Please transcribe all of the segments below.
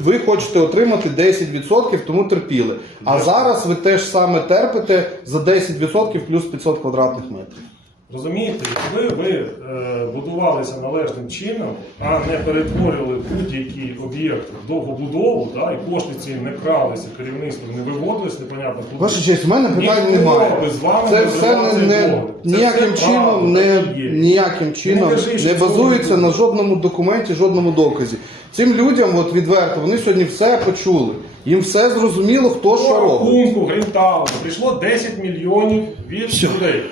Ви хочете отримати 10%, тому терпіли. А зараз ви теж саме терпите за 10% плюс 500 квадратних метрів. Розумієте, якби ви е, будувалися належним чином, а не перетворювали будь-який об'єкт в довгобудову, да, і кошти ці не кралися, керівництво не виводилось, непонятно куди. Ваша честь, у мене питань Ніхто немає. би з вами Це не все не, не договір. Це ніяким все чином правда, не так і є. ніяким чином кажи, не базується на жодному документі, жодному доказі. Цим людям, от відверто, вони сьогодні все почули. Їм все зрозуміло, хто що По робить. рахунку Грінтауну прийшло 10 мільйонів від людей.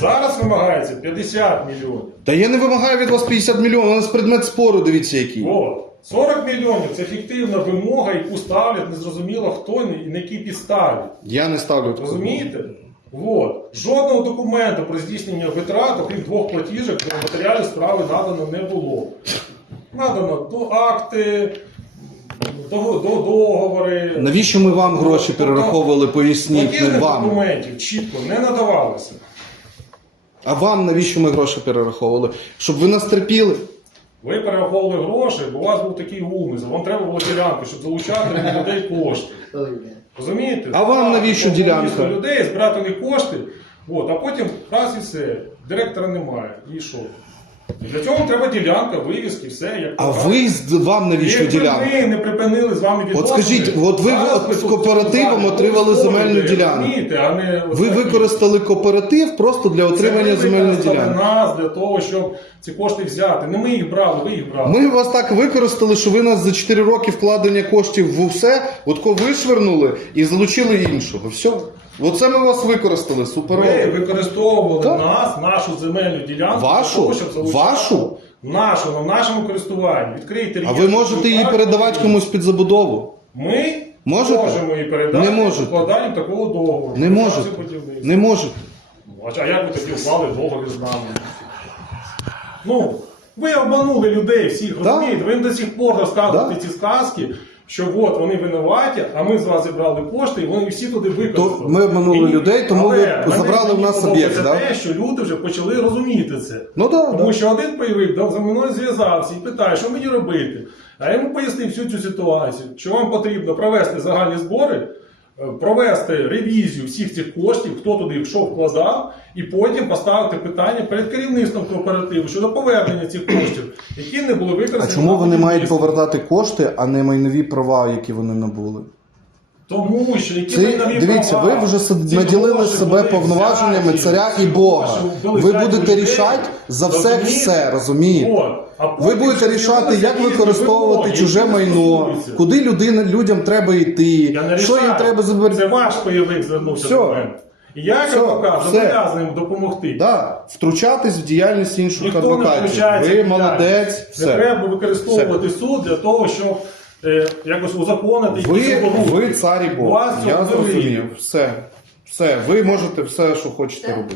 Зараз вимагається 50 мільйонів. Та я не вимагаю від вас 50 мільйонів, у нас предмет спору, дивіться який. От. 40 мільйонів це фіктивна вимога, яку ставлять незрозуміло хто і на якій підставі. Я не ставлю таку. Розумієте? Вот. Жодного документу про здійснення витрат, окрім двох платіжок, до матеріалів справи надано не було. Надано до акти, до, до договори. Навіщо ми вам гроші перераховували, поясніть, не Платіжних вам. документів чітко не надавалося. А вам навіщо ми гроші перераховували? Щоб ви нас терпіли? Ви перераховували гроші, бо у вас був такий умисел. Вам треба було ділянку, щоб залучати від людей кошти. Розумієте? А вам навіщо Так, ділянка? місто людей, збирати у них кошти, от, а потім раз і все. Директора немає. І що? Для цього треба ділянка, вивіски, все. Як А правильно. ви з- вам навіщо Якби ділянка? ми не припинили з вами відносини, От скажіть, от ви зараз от з тут кооперативом отримали земельну ділянку. розумієте, а не Ви використали кооператив просто для отримання Це ви земельної використали ділянки. нас для того, щоб ці кошти взяти. Не ми їх брали, ви їх брали. Ми вас так використали, що ви нас за 4 роки вкладення коштів в усе, отко вишвернули і залучили іншого. Все. Оце ми вас використали, Ви суперово. використовували Так. нас, нашу земельну ділянку, Вашу? того, щоб залучати Вашу? нашу, на нашому користуванні. Відкрийте А ви можете її передавати комусь під забудову? Ми Можете? можемо її передати Не можете. вкладанням такого договору. Не можете. Не можете. А як ви тоді уклали договір з нами? Ну, ви обманули людей всіх, Да. розумієте? Ви до сих пор розказуєте Да. ці сказки, що от вони винуваті, а ми з вас зібрали кошти, і вони всі туди використали. То ми обманули І- людей, тому але ви мене- забрали в нас подобається об'єкт, да? те, що люди вже почали розуміти це. Ну да, Тому да, що один появив, да, за мною зв'язався і питає, що мені робити. А я йому пояснив всю цю ситуацію, що вам потрібно провести загальні збори, провести ревізію всіх цих коштів, хто туди що вкладав, і потім поставити питання перед керівництвом кооперативу щодо повернення цих коштів, які не були А чому вони мають повертати кошти, а не майнові права, які вони набули? Тому що які Це, майнові дивіться, права? ви вже Ці наділили гроші себе були повноваженнями взяті, царя ці і Бога. гроші були Ви взяті у будете людей, рішати за все розумієте? все, розумієте? От. А Ви потім будете ще рішати, як використовувати вимоги, чуже які майно, стосуються. куди людина, людям треба йти, Я не що їм рішаю. треба Це ваш пайовик звернувся Все. до мене. І я як Все. адвокат Все. зобов'язаний допомогти. Да, втручатись в діяльність інших Ніхто не адвокатів. втручається. Ви молодець. Не все. треба використовувати суд для того, щоб е, якось узаконити Ви, якісь оборудки. ви цар і У Бог. вас Я цього не зрозумів. Все. Все, ви можете все, що хочете робити.